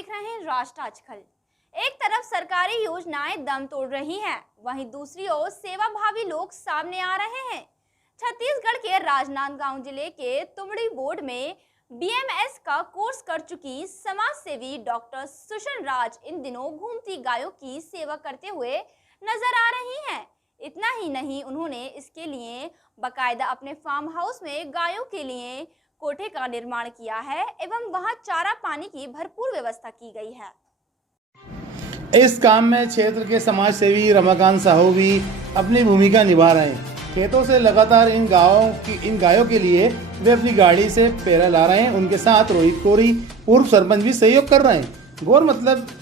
देख रहे हैं राष्ट्र आजकल। एक तरफ सरकारी योजनाएं दम तोड़ रही हैं, वहीं दूसरी ओर सेवाभावी लोग सामने आ रहे हैं। छत्तीसगढ़ के राजनांदगांव जिले के तुमड़ी बोर्ड में BMS का कोर्स कर चुकी समाज सेवी डॉक्टर सुषन राज इन दिनों घूमती गायों की सेवा करते हुए नजर आ रही हैं। इतना ही नहीं, उन्होंने इसके लिए बकायदा अपने फार्म हाउस में गायों के लिए कोठे का निर्माण किया है एवं वहां चारा पानी की भरपूर व्यवस्था की गई है। इस काम में क्षेत्र के समाज सेवी रमाकांत साहू भी अपनी भूमिका निभा रहे हैं। खेतों से लगातार इन गायों के लिए वे अपनी गाड़ी से पेरा ला रहे हैं। उनके साथ रोहित कोरी पूर्व सरपंच भी सहयोग कर रहे हैं।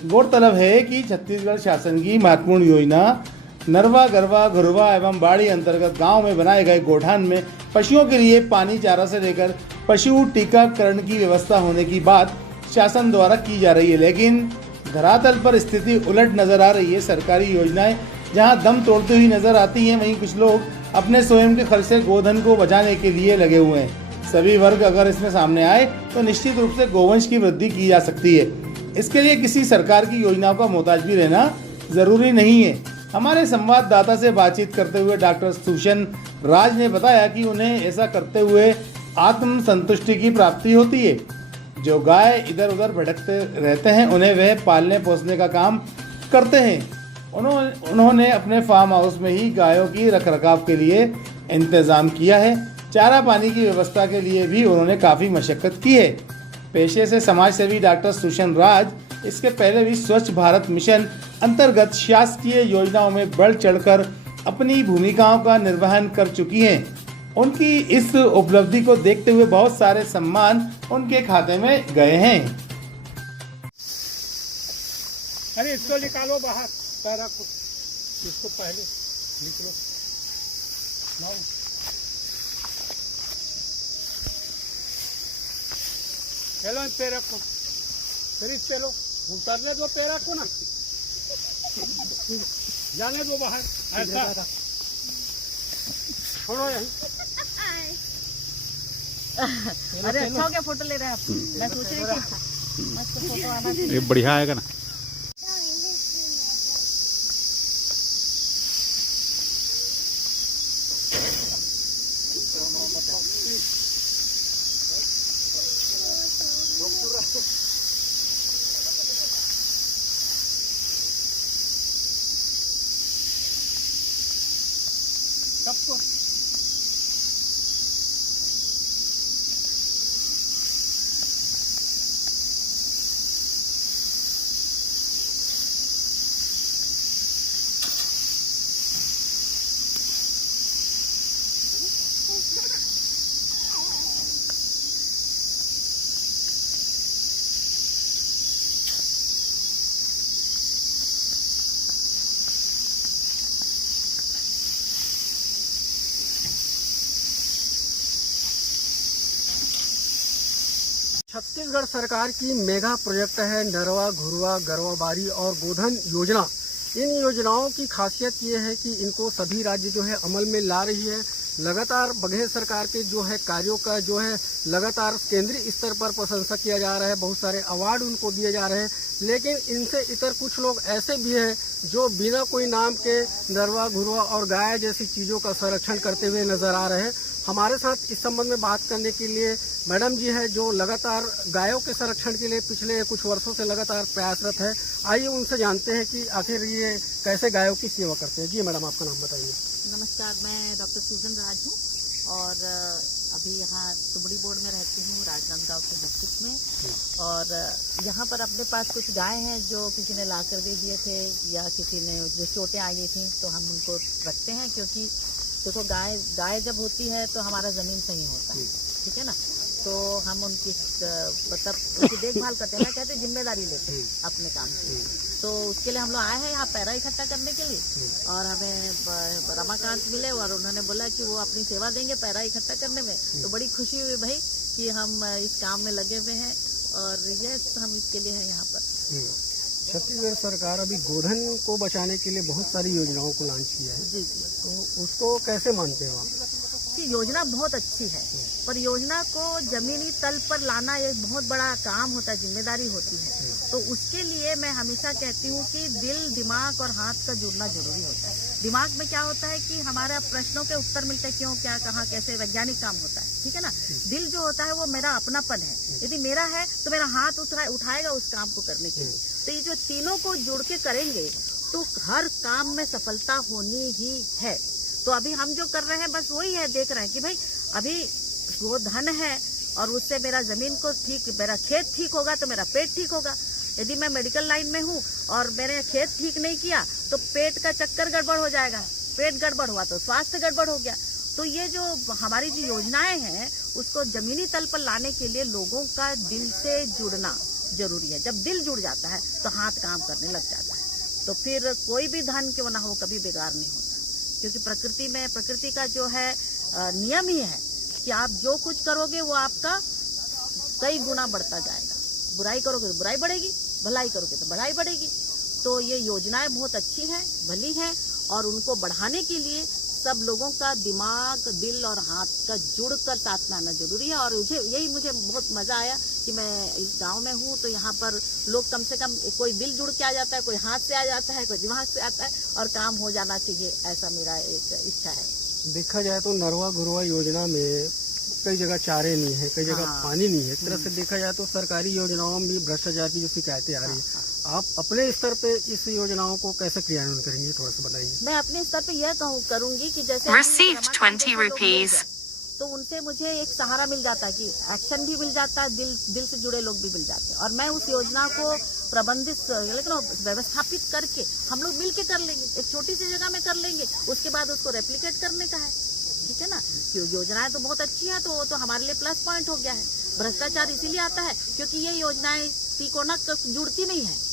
गौरतलब है कि छत्तीसगढ़ शासन की महत्वपूर्ण योजना नरवा गरवा घुरवा एवं बाड़ी अंतर्गत गांव में बनाए गए गोठान में पशुओं के लिए पानी चारा से लेकर पशु टीकाकरण की व्यवस्था होने की बात शासन द्वारा की जा रही है, लेकिन धरातल पर स्थिति उलट नजर आ रही है। सरकारी योजनाएं जहां दम तोड़ती हुई नजर आती हैं, वहीं कुछ लोग अपने स्वयं के खर्च से गोधन को बचाने के लिए लगे हुए हैं। सभी वर्ग अगर इसमें सामने आए तो निश्चित रूप से गोवंश की वृद्धि की जा सकती है। इसके लिए किसी सरकार की योजनाओं का मोहताज भी रहना जरूरी नहीं है। हमारे संवाददाता से बातचीत करते हुए डॉक्टर सुषन राज ने बताया कि उन्हें ऐसा करते हुए आत्म संतुष्टि की प्राप्ति होती है। जो गाय इधर उधर भटकते रहते हैं, उन्हें वह पालने पोसने का काम करते हैं। उन्होंने अपने फार्म हाउस में ही गायों की रखरखाव के लिए इंतजाम किया है। चारा पानी की व्यवस्था के लिए भी उन्होंने काफ़ी मशक्कत की है। पेशे से समाज सेवी डॉक्टर सुषन राज इसके पहले भी स्वच्छ भारत मिशन अंतर्गत शासकीय योजनाओं में बढ़ चढ़कर अपनी भूमिकाओं का निर्वहन कर चुकी हैं। उनकी इस उपलब्धि को देखते हुए बहुत सारे सम्मान उनके खाते में गए हैं। अरे इसको निकालो बाहर, पैरा को इसको पहले निकलो। चलो इन पैरा को फिर इस पे लो, उतरने दो पैरा को ना, जाने दो बाहर। ऐसा छोड़ो यहीं। अरे अच्छा हो गया फोटो ले रहे हैं आप। मैं सोच रही थी मस्त फोटो आना चाहिए। ये बढ़िया आएगा ना। सबको छत्तीसगढ़ सरकार की मेगा प्रोजेक्ट है नरवा घुरवा गरवा बारी और गोधन योजना। इन योजनाओं की खासियत ये है कि इनको सभी राज्य जो है अमल में ला रही है। लगातार बघेल सरकार के जो है कार्यों का जो है लगातार केंद्रीय स्तर पर प्रशंसा किया जा रहा है। बहुत सारे अवार्ड उनको दिए जा रहे हैं, लेकिन इनसे इतर कुछ लोग ऐसे भी हैं जो बिना कोई नाम के नरवा घुरवा और गाय जैसी चीज़ों का संरक्षण करते हुए नजर आ रहे हैं। हमारे साथ इस संबंध में बात करने के लिए मैडम जी है, जो लगातार गायों के संरक्षण के लिए पिछले कुछ वर्षों से लगातार प्रयासरत है। आइए उनसे जानते हैं कि आखिर ये कैसे गायों की सेवा करते हैं। जी मैडम, आपका नाम बताइए। नमस्कार, मैं डॉक्टर सुषन राज हूँ और अभी यहाँ तुमड़ी बोर्ड में रहती हूँ, राजनांदगांव के डिस्ट्रिक्ट में। और यहाँ पर अपने पास कुछ गाय हैं जो किसी ने ला कर दे दिए थे या किसी ने जो चोटें आई थी, तो हम उनको रखते हैं। क्योंकि देखो गाय जब होती है तो हमारा ज़मीन सही होता है, ठीक है ना। तो हम उनकी मतलब उनकी देखभाल करते हैं, कहते हैं जिम्मेदारी लेते हैं अपने काम की। तो उसके लिए हम लोग आए हैं यहाँ पैरा इकट्ठा करने के लिए। और हमें रमाकांत मिले और उन्होंने बोला कि वो अपनी सेवा देंगे पैरा इकट्ठा करने में। तो बड़ी खुशी हुई भाई कि हम इस काम में लगे हुए हैं और ये हम इसके लिए हैं यहाँ पर। छत्तीसगढ़ सरकार अभी गोधन को बचाने के लिए बहुत सारी योजनाओं को लॉन्च किया है। जी जी, तो उसको कैसे मानते हो आप? कि योजना बहुत अच्छी है, पर योजना को जमीनी तल पर लाना एक बहुत बड़ा काम होता है, जिम्मेदारी होती है। तो उसके लिए मैं हमेशा कहती हूँ कि दिल, दिमाग और हाथ का जुड़ना जरूरी होता है। दिमाग में क्या होता है कि हमारा प्रश्नों के उत्तर मिलते हैं, क्यों, क्या, कहाँ, कैसे, वैज्ञानिक काम होता है, ठीक है ना। दिल जो होता है वो मेरा अपनापन है, यदि मेरा है तो मेरा हाथ उठाएगा उस काम को करने के लिए। तो ये जो तीनों को जुड़ के करेंगे तो हर काम में सफलता होनी ही है। तो अभी हम जो कर रहे हैं बस वही है, देख रहे हैं कि भाई अभी वो धन है और उससे मेरा जमीन को मेरा खेत ठीक होगा तो मेरा पेट ठीक होगा। यदि मैं मेडिकल लाइन में हूँ और मैंने खेत ठीक नहीं किया तो पेट का चक्कर गड़बड़ हो जाएगा, पेट गड़बड़ हुआ तो स्वास्थ्य गड़बड़ हो गया। तो ये जो हमारी जो योजनाएं हैं उसको जमीनी तल पर लाने के लिए लोगों का दिल से जुड़ना जरूरी है। जब दिल जुड़ जाता है तो हाथ काम करने लग जाता है, तो फिर कोई भी धन क्यों ना हो कभी बेकार नहीं होता, क्योंकि प्रकृति का जो है नियम ही है कि आप जो कुछ करोगे वो आपका कई गुना बढ़ता जाएगा। बुराई करोगे तो बुराई बढ़ेगी, भलाई करोगे तो भलाई बढ़ेगी। तो ये योजनाएं बहुत अच्छी हैं, भली हैं, और उनको बढ़ाने के लिए सब लोगों का दिमाग, दिल और हाथ का जुड़कर साथ में आना जरूरी है। और मुझे बहुत मजा आया कि मैं इस गांव में हूँ तो यहाँ पर लोग कम से कम कोई दिल जुड़ के आ जाता है, कोई हाथ से आ जाता है, कोई दिमाग से आता है और काम हो जाना चाहिए, ऐसा मेरा एक इच्छा है। देखा जाए तो नरवा घुरवा योजना में कई जगह चारे नहीं है, कई जगह पानी नहीं है। एक तरह से देखा जाए तो सरकारी योजनाओं में भी भ्रष्टाचार की जो शिकायतें आ रही है, आप अपने स्तर पे इस योजनाओं को कैसे क्रियान्वयन करेंगे, थोड़ा सा बताइए। मैं अपने स्तर पे यह करूंगी कि जैसे Received 20 rupees. तो उनसे मुझे एक सहारा मिल जाता है कि एक्शन भी मिल जाता है, दिल से जुड़े लोग भी मिल जाते हैं, और मैं उस योजना को प्रबंधित व्यवस्थापित करके हम लोग मिल के कर लेंगे, एक छोटी सी जगह में कर लेंगे, उसके बाद उसको रेप्लिकेट करने का है, ठीक है ना। योजनाएं तो बहुत अच्छी हैं, तो वो तो हमारे लिए प्लस पॉइंट हो गया है। भ्रष्टाचार इसीलिए आता है क्योंकि ये योजनाएं तीकोना जुड़ती नहीं है,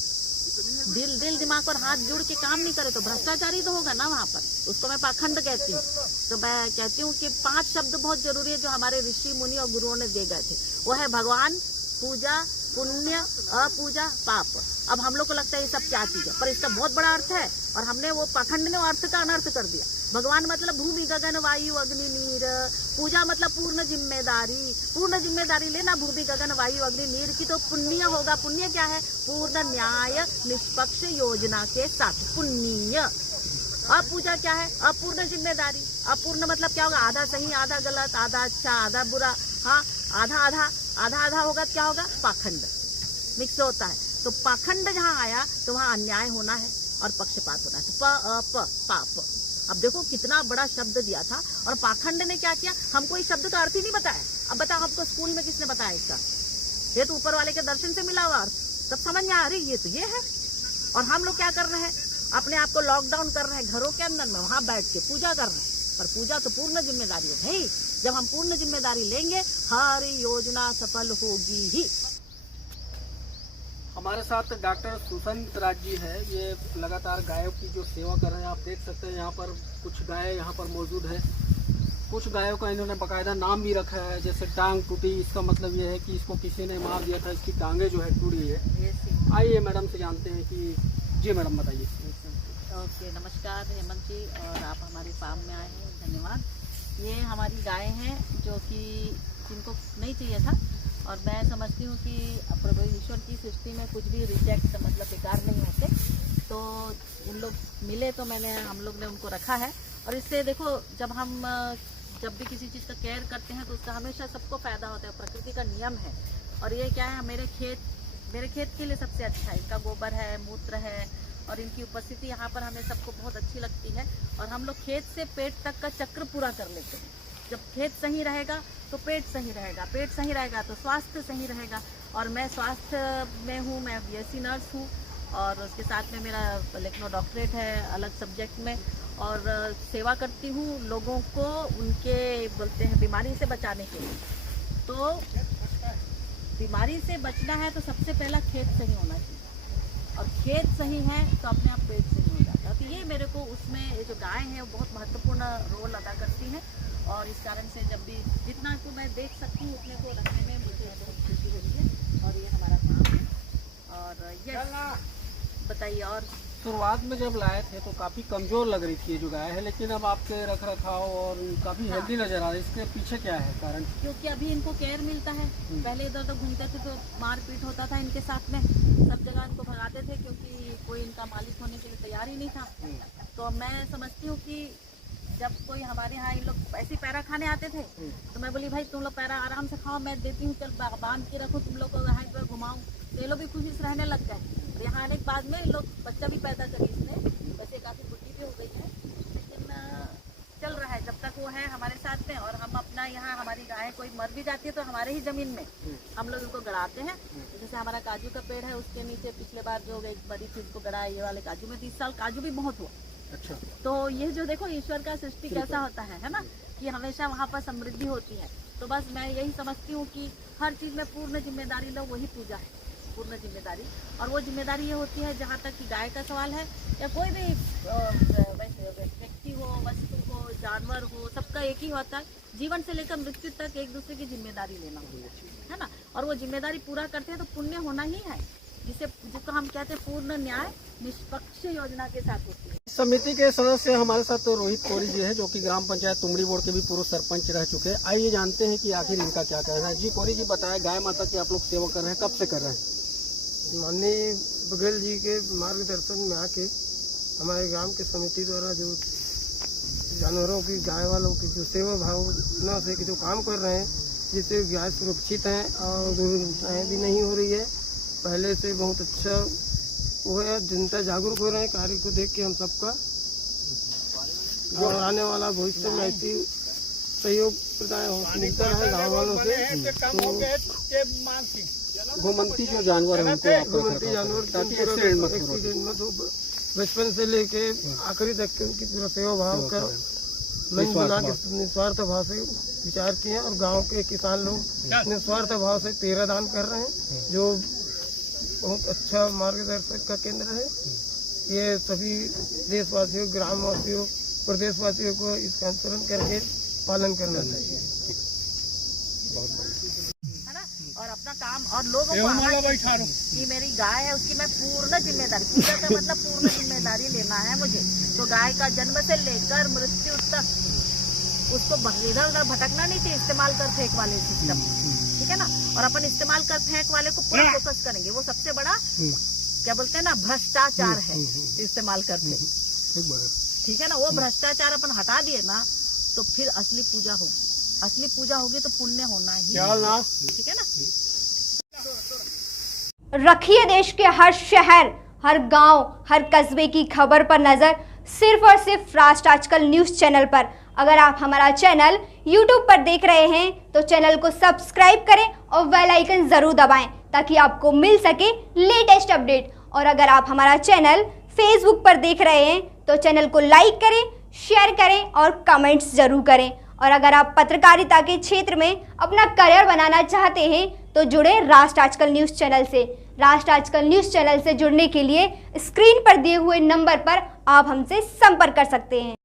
दिल दिमाग और हाथ जुड़ के काम नहीं करे तो भ्रष्टाचारी तो होगा ना वहाँ पर, उसको मैं पाखंड कहती हूँ। तो मैं कहती हूँ कि 5 शब्द बहुत जरूरी है जो हमारे ऋषि मुनि और गुरुओं ने दे गए थे, वो है भगवान, पूजा, पुण्य, अपूजा, पाप। अब हम लोग को लगता है ये सब क्या चीज है, पर इसका बहुत बड़ा अर्थ है, और हमने वो पाखंड ने अर्थ का अनर्थ कर दिया। भगवान मतलब भूमि, गगन, वायु, अग्नि, नीर। पूजा मतलब पूर्ण जिम्मेदारी लेना भूमि, गगन, वायु, अग्नि, नीर की। तो पुण्य होगा, पुण्य क्या है, पूर्ण न्याय निष्पक्ष योजना के साथ पुण्य। अपूजा क्या है, अपूर्ण जिम्मेदारी। अपूर्ण मतलब क्या होगा, आधा सही आधा गलत, आधा अच्छा आधा बुरा, हाँ आधा होगा, क्या होगा, पाखंड मिक्स होता है। तो पाखंड जहाँ आया तो वहाँ अन्याय होना है और पक्षपात होना है, पाप। अब देखो कितना बड़ा शब्द दिया था, और पाखंड ने क्या किया, हमको इस शब्द का अर्थ ही नहीं बताया। अब बताओ हमको स्कूल में किसने बताया इसका, ये तो ऊपर वाले के दर्शन से मिला हुआ अर्थ, तब समझ में आ रही ये तो ये है। और हम लोग क्या कर रहे हैं, अपने आप को लॉकडाउन कर रहे हैं घरों के अंदर में, वहां बैठ के पूजा कर रहे हैं। पर पूजा तो पूर्ण जिम्मेदारी है भाई, जब हम पूर्ण जिम्मेदारी लेंगे हर योजना सफल होगी ही। हमारे साथ डॉक्टर सुसंत राज जी है, ये लगातार गायों की जो सेवा कर रहे हैं। आप देख सकते हैं यहाँ पर कुछ गाय यहाँ पर मौजूद है। कुछ गायों का इन्होंने बाकायदा नाम भी रखा है, जैसे टांग टूटी, इसका मतलब ये है कि इसको किसी ने मार दिया था, इसकी टांगे जो है टूट गई है। आइए मैडम से जानते हैं कि जी मैडम बताइए। ओके, नमस्कार हेमंत जी, और आप हमारे फार्म में आए हैं, धन्यवाद। ये हमारी गाय हैं जो कि जिनको नहीं चाहिए था, और मैं समझती हूँ कि प्रभु ईश्वर की सृष्टि में कुछ भी रिजेक्ट मतलब बेकार नहीं होते। तो उन लोग मिले तो हम लोग ने उनको रखा है, और इससे देखो जब भी किसी चीज़ का केयर करते हैं तो उसका हमेशा सबको फायदा होता है, प्रकृति का नियम है। और ये क्या है, मेरे खेत के लिए सबसे अच्छा है, इनका गोबर है, मूत्र है, और इनकी उपस्थिति यहाँ पर हमें सबको बहुत अच्छी लगती है। और हम लोग खेत से पेट तक का चक्र पूरा कर लेते हैं। जब खेत सही रहेगा तो पेट सही रहेगा, पेट सही रहेगा तो स्वास्थ्य सही रहेगा। और मैं स्वास्थ्य में हूँ, मैं BSc नर्स हूँ, और उसके साथ में मेरा लखनऊ डॉक्टरेट है अलग सब्जेक्ट में, और सेवा करती हूँ लोगों को उनके बोलते हैं बीमारी से बचाने के लिए। तो बीमारी से बचना है तो सबसे पहला खेत सही होना चाहिए, और खेत सही है तो अपने आप पेट सही हो जाता है। तो ये मेरे को उसमें ये जो गाय है वो बहुत महत्वपूर्ण रोल अदा करती हैं, और इस कारण से जब भी जितना को मैं देख सकती हूँ उतने को रखने में मुझे बहुत खुशी हो रही है, और ये हमारा काम है। और ये बताइए। और शुरुआत में जब लाए थे तो काफ़ी कमज़ोर लग रही थी ये जो गाय है, लेकिन अब आपके रख रखाव और काफ़ी हेल्दी नज़र आ रहा है, इसके पीछे क्या है कारण? क्योंकि अभी इनको केयर मिलता है। पहले इधर उधर घूमते थे तो मारपीट होता था इनके साथ में, सब जगह इनको भगाते थे क्योंकि कोई इनका मालिक होने के लिए तैयार ही नहीं था। तो मैं समझती हूँ कि जब कोई हमारे यहाँ इन लोग ऐसे पैरा खाने आते थे तो मैं बोली भाई तुम लोग पैरा आराम से खाओ, मैं देती हूँ, चल बांध के रखो, तुम लोग को यहाँ पर घुमाऊँ। तो ये लोग भी खुशी से रहने लग गए। तो यहाँ आने के बाद में इन लोग बच्चा भी पैदा करी इसने, वैसे काफ़ी बुढ़ी भी हो गई है, लेकिन चल रहा है जब तक वो है हमारे साथ में। और हम अपना यहाँ हमारी गाय कोई मर भी जाती है तो हमारे ही ज़मीन में हम लोग उनको गड़ाते हैं। जैसे हमारा काजू का पेड़ है उसके नीचे पिछले बार जो एक बड़ी थी उसको गड़ाया, ये वाले काजू में 30 साल काजू भी बहुत हुआ। अच्छा। तो ये जो देखो ईश्वर का सृष्टि कैसा होता है ना, कि हमेशा वहाँ पर समृद्धि होती है। तो बस मैं यही समझती हूँ कि हर चीज़ में पूर्ण जिम्मेदारी लो, वही पूजा है, पूर्ण जिम्मेदारी। और वो जिम्मेदारी ये होती है जहाँ तक कि गाय का सवाल है या कोई भी व्यक्ति हो, वस्तु हो, जानवर हो, सबका एक ही होता है, जीवन से लेकर मृत्यु तक एक दूसरे की जिम्मेदारी लेना है ना। और वो जिम्मेदारी पूरा करते हैं तो पुण्य होना ही है, जिसको हम कहते हैं पूर्ण न्याय निष्पक्ष योजना के साथ होती है। समिति के सदस्य हमारे साथ तो रोहित कोरी जी है, जो कि ग्राम पंचायत तुमड़ी बोर्ड के भी पूर्व सरपंच रह चुके हैं। आइए जानते हैं कि आखिर इनका क्या कहना है। जी कोरी जी बताएं, गाय माता की आप लोग सेवा कर रहे हैं, कब से कर रहे हैं? माननीय बघेल जी के मार्गदर्शन में आके हमारे ग्राम की समिति द्वारा जो जानवरों की, गाय वालों की जो सेवा भावना से जो काम कर रहे हैं, जिससे गाय सुरक्षित हैं और दुर्घटनाएँ भी नहीं हो रही है, पहले से बहुत अच्छा वो है। जनता जागरूक हो रहे हैं कार्य को देख के हम सबका, और आने वाला भविष्य में ऐसी सहयोग प्रदान मिलता रहे गाँव वालों से। तो गोमंती जो जानवर है उनको आप गोमंती जानवर ताकि एक्सीडेंट मत हो, बचपन से लेके आखिरी तक के उनकी पूरा सेवा भाव का मन बना के निस्वार्थ भाव से विचार किए। और गांव के किसान लोग निस्वार्थ भाव से पेरा दान कर रहे हैं, जो बहुत अच्छा मार्गदर्शक का केंद्र है। ये सभी देशवासियों, ग्रामवासियों, प्रदेशवासियों को इसका अनुसरण करके पालन करना चाहिए, है ना। और अपना काम और लोगों को कि मेरी गाय है उसकी मैं पूर्ण जिम्मेदारी, पूजा का मतलब पूर्ण जिम्मेदारी लेना है मुझे। तो गाय का जन्म से लेकर मृत्यु तक उसको इधर उधर भटकना नहीं चाहिए इस्तेमाल कर फेंक वाले सिस्टम, ठीक है ना। और अपन इस्तेमाल कर फेंक वाले को पूरा फोकस करेंगे, वो सबसे बड़ा क्या बोलते हैं ना, भ्रष्टाचार है इस्तेमाल कर फेंक, ठीक है ना। वो भ्रष्टाचार अपन हटा दिए ना तो फिर असली पूजा होगी, असली पूजा होगी तो पुण्य होना ही, ठीक है ना। रखिए देश के हर शहर, हर गांव, हर कस्बे की खबर पर नजर, सिर्फ और सिर्फ राष्ट्र आजकल न्यूज चैनल पर। अगर आप हमारा चैनल YouTube पर देख रहे हैं तो चैनल को सब्सक्राइब करें और बेल आइकन जरूर दबाएं ताकि आपको मिल सके लेटेस्ट अपडेट। और अगर आप हमारा चैनल Facebook पर देख रहे हैं तो चैनल को लाइक करें, शेयर करें और कमेंट्स जरूर करें। और अगर आप पत्रकारिता के क्षेत्र में अपना करियर बनाना चाहते हैं तो जुड़े राष्ट्र आजकल न्यूज़ चैनल से। राष्ट्र आजकल न्यूज़ चैनल से जुड़ने के लिए स्क्रीन पर दिए हुए नंबर पर आप हमसे संपर्क कर सकते हैं।